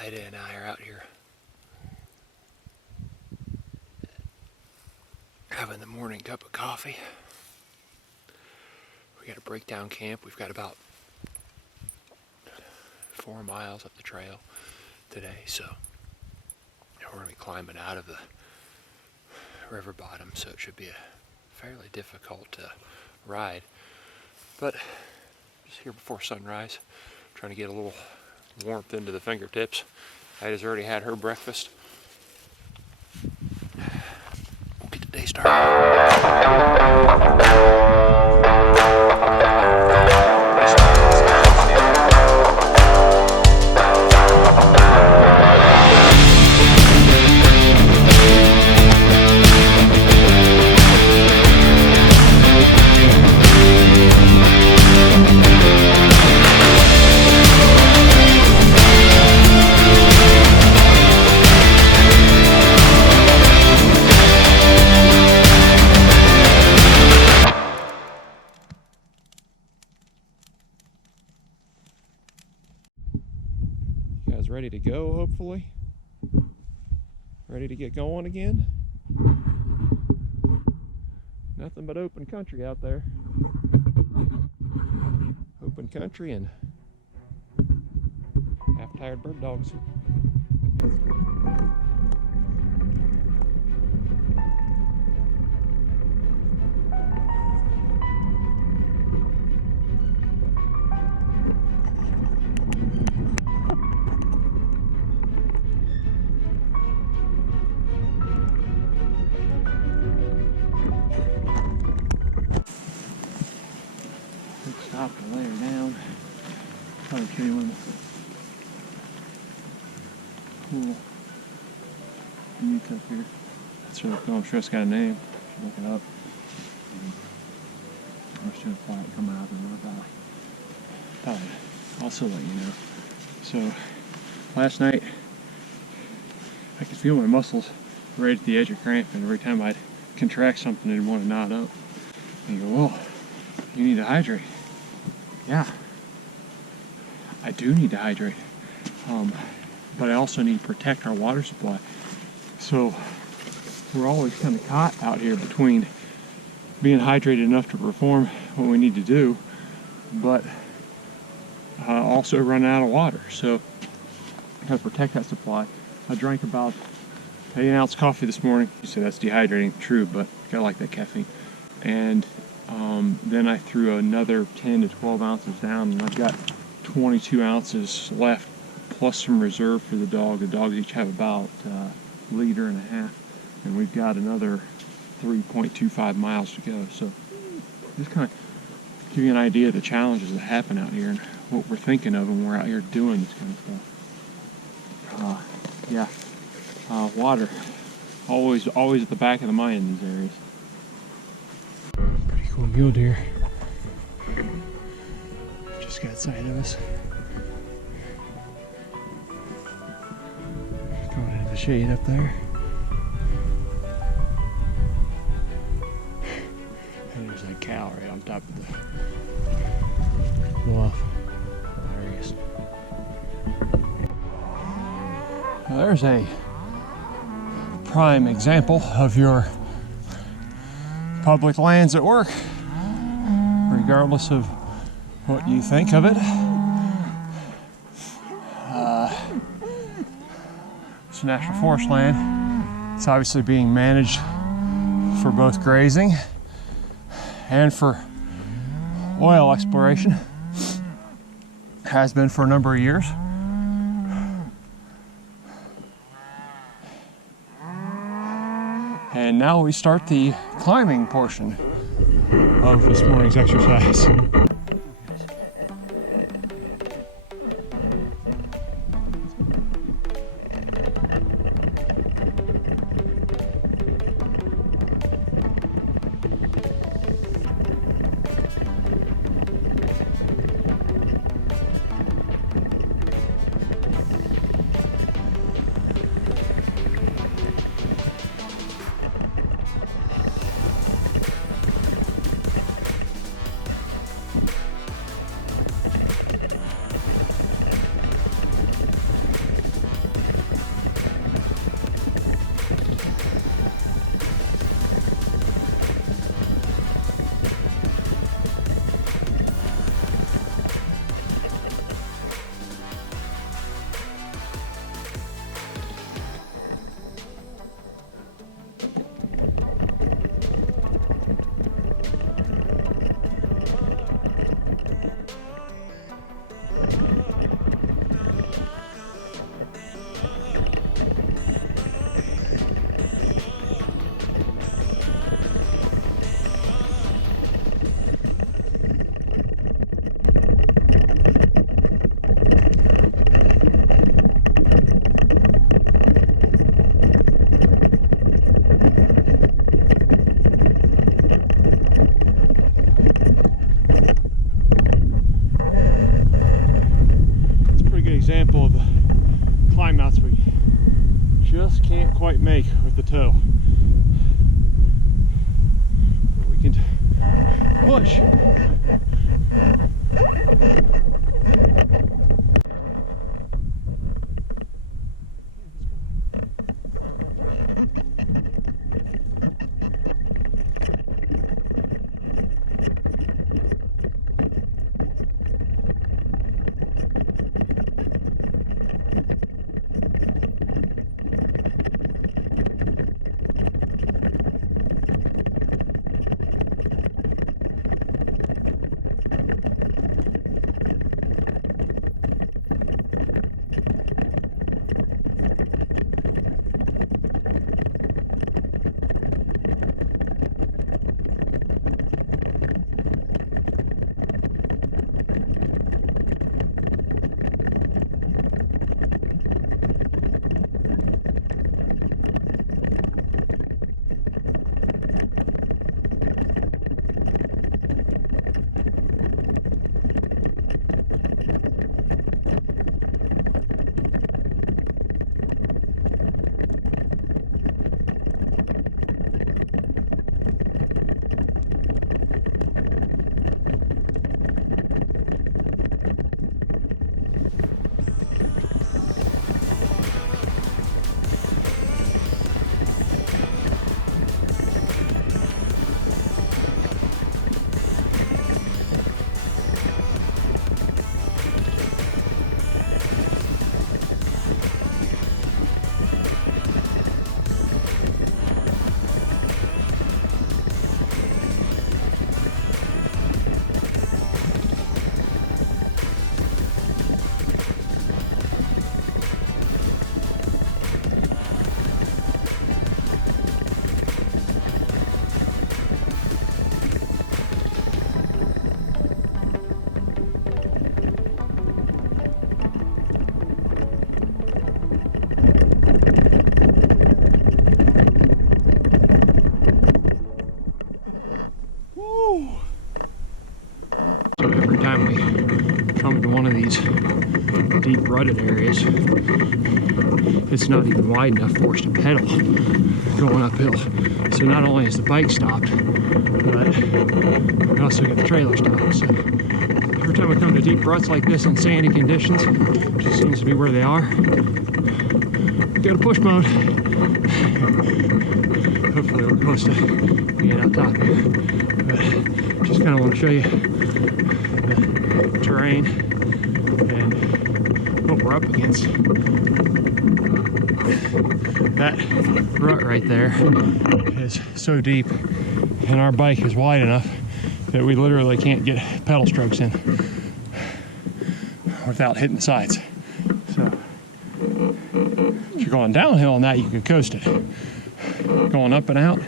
Ida and I are out here having the morning cup of coffee. We got a breakdown camp. We've got about 4 miles up the trail today, so we're going to be climbing out of the river bottom, so it should be a fairly difficult ride. But just here before sunrise, trying to get a little warmth into the fingertips. Ida's already had her breakfast. We'll get the day started. Ready to go, hopefully. Ready to get going again. Nothing but open country out there. Open country and half-tired bird dogs. Stop and lay her down. Probably show you one of the cool buttes up here. That's really cool. I'm sure it's got a name. Should look it up. I'm just gonna fly it come out of the river valley. Thought I'd also let you know. So last night I could feel my muscles right at the edge of cramping. Every time I'd contract something, I'd want to knot up. And you go, well, you need to hydrate. Yeah, I do need to hydrate, but I also need to protect our water supply. So we're always kind of caught out here between being hydrated enough to perform what we need to do, but also run out of water. So I gotta protect that supply. I drank about 8 ounce coffee this morning. You say that's dehydrating, true, but I gotta like that caffeine. And then I threw another 10 to 12 ounces down, and I've got 22 ounces left, plus some reserve for the dog. The dogs each have about a liter and a half, and we've got another 3.25 miles to go. So just kind of give you an idea of the challenges that happen out here and what we're thinking of when we're out here doing this kind of stuff. Water, always at the back of the mind in these areas. Pretty cool mule deer. Just got sight of us. Going into the shade up there. And there's that cow right on top of the bluff. There he is. Now there's a prime example of your public lands at work, regardless of what you think of it. It's national forest land. It's obviously being managed for both grazing and for oil exploration. Has been for a number of years. And now we start the climbing portion of this morning's exercise. example of the climb outs we just can't quite make with the toe. But we can push. Every time we come to one of these deep rutted areas, it's not even wide enough for us to pedal going uphill. So not only is the bike stopped, but we also got the trailer stopped. So every time we come to deep ruts like this in sandy conditions, which just seems to be where they are, we go to push mode. Hopefully we're close to being out top here. But just kind of want to show you the terrain and what we're up against. That rut right there is so deep and our bike is wide enough that we literally can't get pedal strokes in without hitting the sides. So if you're going downhill on that, you can coast it. Going up and out,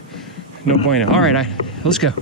no bueno. All right, let's go.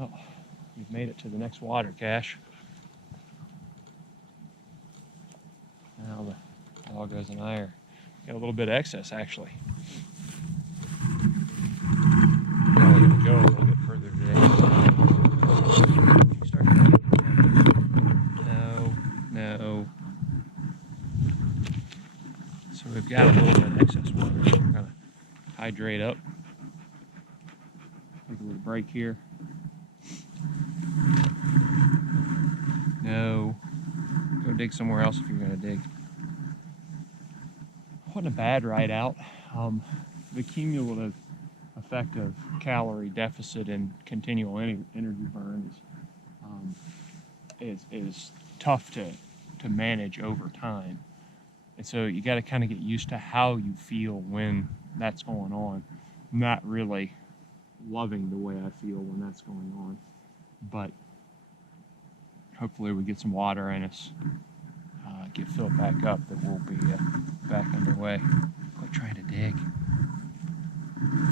Oh, we've made it to the next water cache. Now the doggos and I are got a little bit of excess actually. Probably gonna go a little bit further today. No. So we've got a little bit of excess water. So we're gonna hydrate up. Take a little break here. No. Go dig somewhere else if you're gonna dig. Wasn't a bad ride out. The cumulative effect of calorie deficit and continual energy burn is tough to manage over time. And so you got to kind of get used to how you feel when that's going on. I'm not really loving the way I feel when that's going on, but hopefully we get some water in us, get filled back up, that we'll be back underway. Quit trying to dig.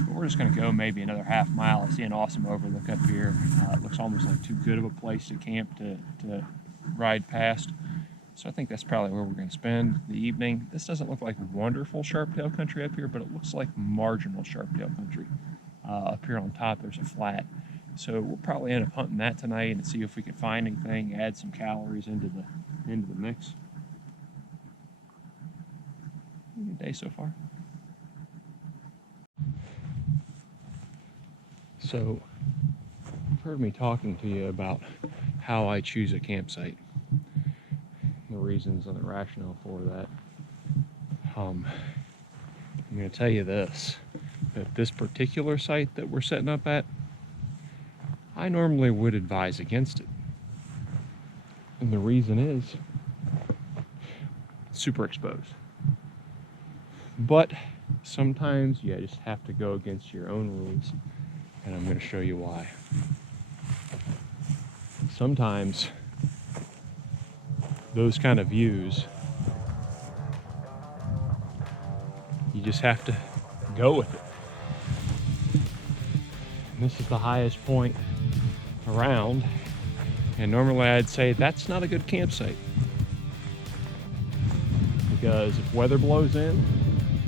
But we're just going to go maybe another half mile. I see an awesome overlook up here. It looks almost like too good of a place to camp to ride past. So I think that's probably where we're going to spend the evening. This doesn't look like wonderful sharp-tail country up here, but it looks like marginal sharp-tail country. Up here on top, there's a flat. So we'll probably end up hunting that tonight and see if we can find anything, add some calories into the mix. Good day so far. So you've heard me talking to you about how I choose a campsite, the reasons and the rationale for that. I'm going to tell you this, that this particular site that we're setting up at, I normally would advise against it. And the reason is it's super exposed. But sometimes you just have to go against your own rules, and I'm going to show you why. Sometimes those kind of views, you just have to go with it. And this is the highest point around, and normally I'd say that's not a good campsite, because if weather blows in,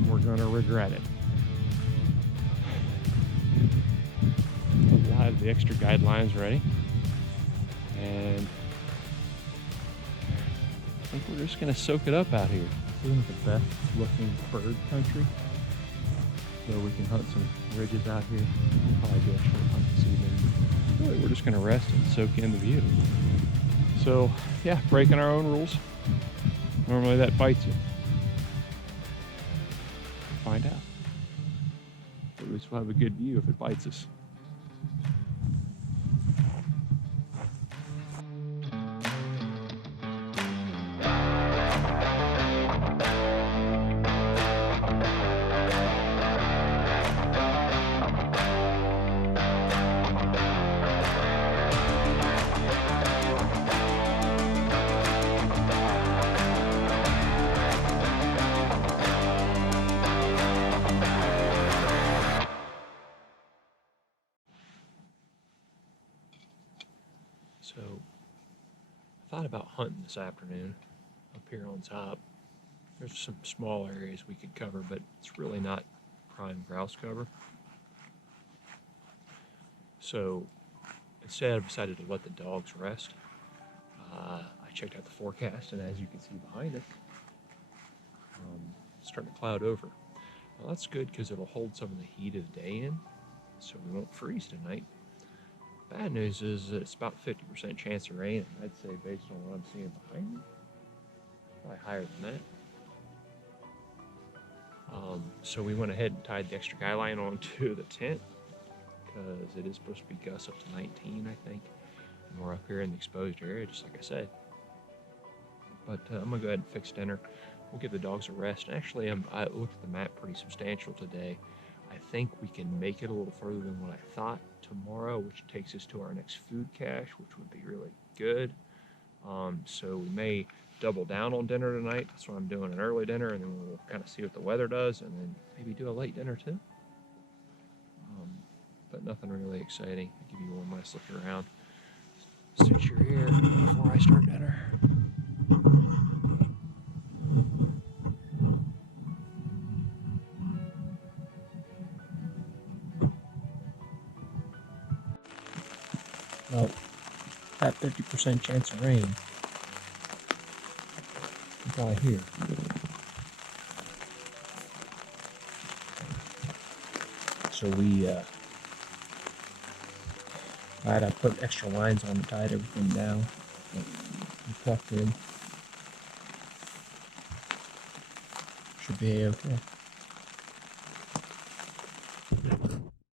we're going to regret it. We'll have the extra guidelines ready, and I think we're just going to soak it up out here. This isn't the best looking bird country, so we can hunt some ridges out here. We'll probably do a short hunt this evening. Really, we're just going to rest and soak in the view. So yeah, breaking our own rules. Normally that bites you. Find out. At least we'll have a good view if it bites us. So I thought about hunting this afternoon up here on top. There's some small areas we could cover, but it's really not prime grouse cover. So instead I decided to let the dogs rest. I checked out the forecast, and as you can see behind us, it's starting to cloud over. Well, that's good because it'll hold some of the heat of the day in, so we won't freeze tonight. Bad news is that it's about 50% chance of rain, and I'd say based on what I'm seeing behind me, probably higher than that. So we went ahead and tied the extra guy line onto the tent, because it is supposed to be gusts up to 19, I think. And we're up here in the exposed area, just like I said. But I'm gonna go ahead and fix dinner. We'll give the dogs a rest. And actually, I looked at the map pretty substantial today. I think we can make it a little further than what I thought tomorrow, which takes us to our next food cache, which would be really good. So we may double down on dinner tonight. That's why I'm doing an early dinner, and then we'll kind of see what the weather does, and then maybe do a late dinner too. But nothing really exciting. I'll give you one last look around since you're here before I start dinner. Well, that 50% chance of rain is probably here. So we I had to put extra lines on to tie everything down. But we plucked in. Should be okay.